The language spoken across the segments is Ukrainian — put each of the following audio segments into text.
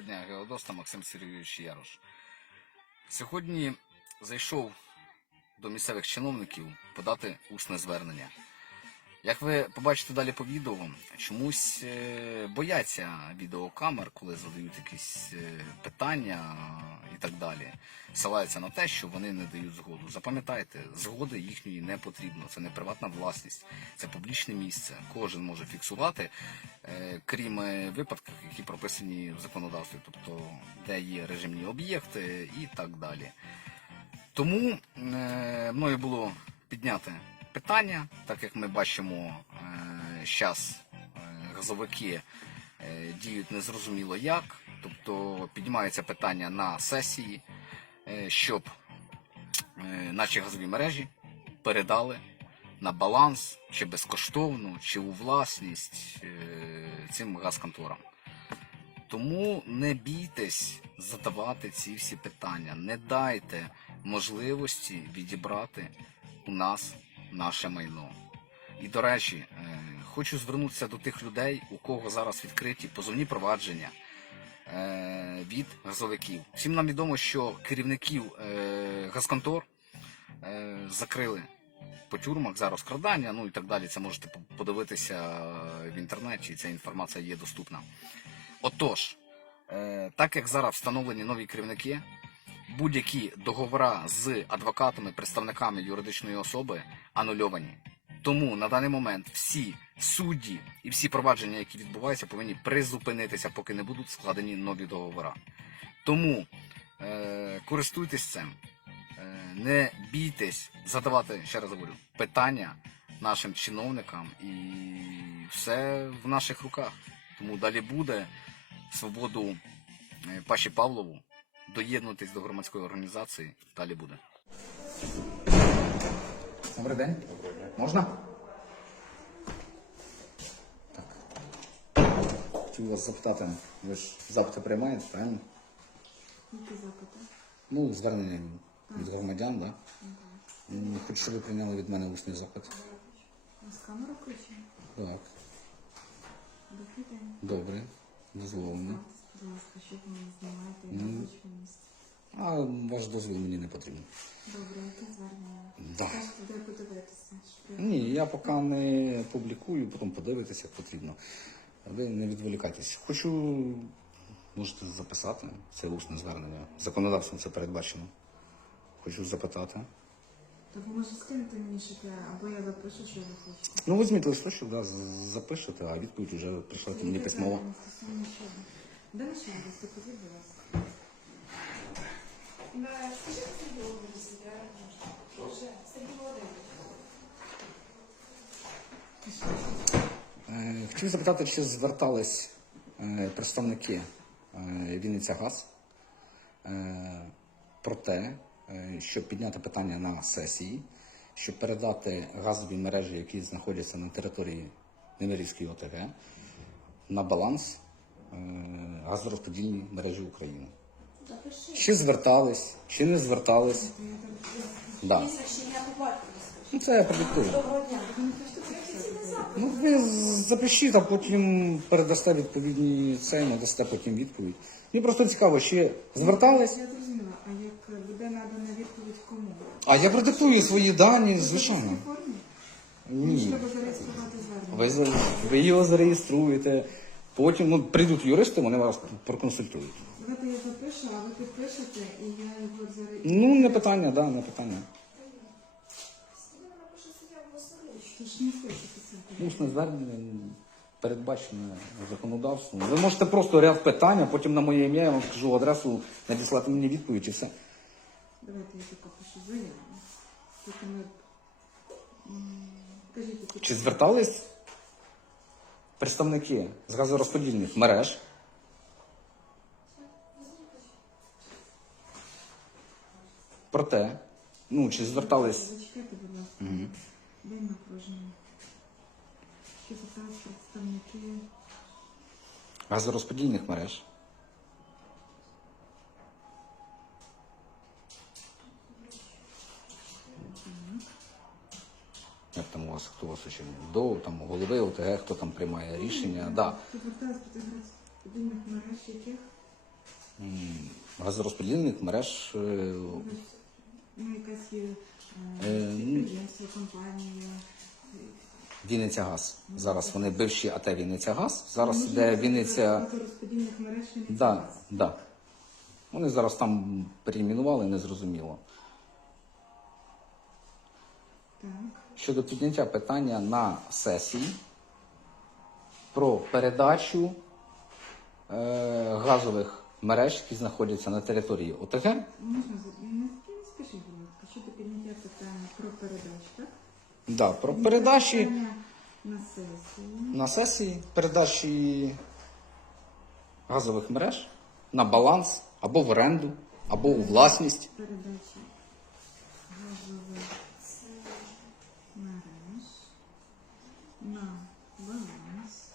Дня, Геодоста Максим Сергійович Ярош. Сьогодні зайшов до місцевих чиновників подати усне звернення. Як ви побачите далі по відео, чомусь е, бояться відеокамер, коли задають якісь е, питання так далі. Силаються на те, що вони не дають згоду. Запам'ятайте, згоди їхньої не потрібно. Це не приватна власність, це публічне місце. Кожен може фіксувати, е, крім е, випадків, які прописані в законодавстві, тобто де є режимні об'єкти і так далі. Тому е, мною було підняте питання, так як ми бачимо, зараз газовики діють незрозуміло як, тобто піднімається питання на сесії, е, щоб е, наші газові мережі передали на баланс чи безкоштовно, чи у власність е, цим газконторам. Тому не бійтесь задавати ці всі питання, не дайте можливості відібрати у нас наше майно. І до речі, хочу звернутися до тих людей, у кого зараз відкриті позовні провадження від газовиків. Всім нам відомо, що керівників е, газконтор е, закрили по тюрмах за розкрадання, ну і так далі. Це можете подивитися в інтернеті, ця інформація є доступна. Отож, е, так як зараз встановлені нові керівники, будь-які договори з адвокатами, представниками юридичної особи анульовані. Тому на даний момент всі судді і всі провадження, які відбуваються, повинні призупинитися, поки не будуть складені нові договори. Тому е, користуйтесь цим, е, не бійтесь задавати, ще раз говорю, питання нашим чиновникам і все в наших руках. Тому далі буде свободу е, Паші Павлову. Доєднуйтесь до громадської організації, далі буде. Добрий день. Можна? Так. Хотів вас запитати, ви ж запити приймаєте, правильно? Які запити? Ну, звернення від громадян, так? Да? М, Хочу, щоб ви прийняли від мене усний запит. У нас камера включена? Так, Добрий день. добре, дозволено. Будь ласка, що ви мені знімаєте і на робочому місці? А ваш дозвіл мені не потрібен. Добре, яке звернення? Да. Де подивитися? щоб Ні, я поки не публікую, потім подивитися, як потрібно. А Ви не відволікайтесь. Хочу, можете записати це усне звернення. Законодавством це передбачено. Хочу запитати. То ви може скинути мені, щоб я, або я запишу, що ви хочете. Ну, візьміть листочок, да, запишете, а відповідь вже прийшлете мені письмово. Де начальник? Покажіть, будь ласка. Скажіть. Е, Хотів запитати, чи звертались е, представники е, Вінниця Газ про те, щоб підняти питання на сесії, щоб передати газові мережі, які знаходяться на території Немирівської ОТГ, на баланс е, газорозподільні мережі України. Чи звертались, чи не звертались. Да. Ну, це я продиктую. Ну, ви запишіть, а потім передасте відповідні це, надасте потім відповідь. Мені просто цікаво, чи звертались? Я зрозуміла, а як буде надана відповідь кому? А я продиктую свої дані, звичайно. Ні. треба зареєструвати звернення. Ви, за- ви його зареєструєте. Потім ну, прийдуть юристи, вони вас проконсультують. Давайте я запишу, а ви підпишете, і я його зареєструю. Ну, не питання, да, не питання. Ти ж не хочу писати. Усне звернення передбачене законодавством. Ви можете просто ряд питань, а потім на моє ім'я я вам скажу адресу, надіслати мені відповідь і все. Давайте я тільки пишу заяву. Тільки ми... м, Кажіть, які Чи звертались представники з газорозподільних мереж про те, ну чи звертались Зачекайте, будь ласка. Дай напруження. Чи питають представники газорозподільних мереж? Як там у вас, хто у вас ще до там голови ОТГ, хто там приймає рішення? Да. Чи звертались мереж яких? м, газорозподільних мереж. е, Ну, якась є Е, е, ну- підприємство, компанія. Вінниця Газ. Зараз вони бивші АТ Вінниця Газ. Зараз Може, іде Вінниця. мереж Да, газ. да. Вони зараз там перейменували, незрозуміло. Так. Щодо підняття питання на сесії про передачу е, газових мереж, які знаходяться на території ОТГ. Можна за- не, не скажіть, будь ласка, щодо підняття питання про передачу, так? Да, про передачі Питання на сесії. на сесії, передачі газових мереж на баланс або в оренду, або у власність. Передачі газових мереж на баланс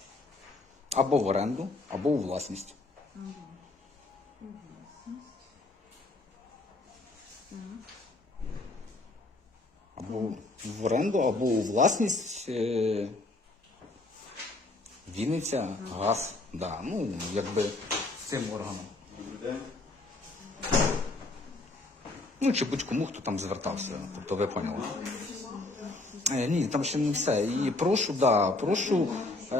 Або в оренду, або у власність. або у власність. Так. Або в оренду, або у власність. Е... Вінниця, газ. Да, ну, якби цим органом. Ну, чи будь-кому, хто там звертався. Тобто ви поняли. Е, ні, там ще не все. І прошу, да, прошу, е,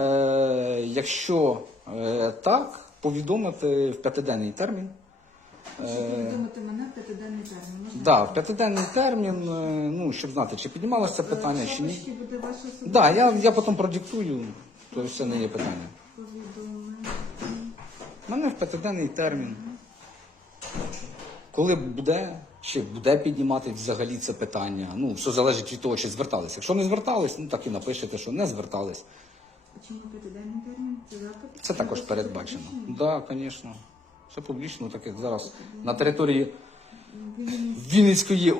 якщо е, так, повідомити в п'ятиденний термін. Щоб повідомити мене в п'ятиденний термін. Можна? Да, в п'ятиденний термін, е, ну, щоб знати, чи піднімалося це питання, чи ні. Ще буде ваше особисте Да, я, я потім продиктую, то це не є питання. повідомлення. У мене в п'ятиденний термін. Коли буде, чи буде піднімати взагалі це питання. Ну, все залежить від того, чи звертались. Якщо не звертались, ну так і напишете, що не звертались. А Чому п'ятиденний термін? Це запит? Це також передбачено. Так, да, звісно. Все публічно, так як зараз на території Вінницької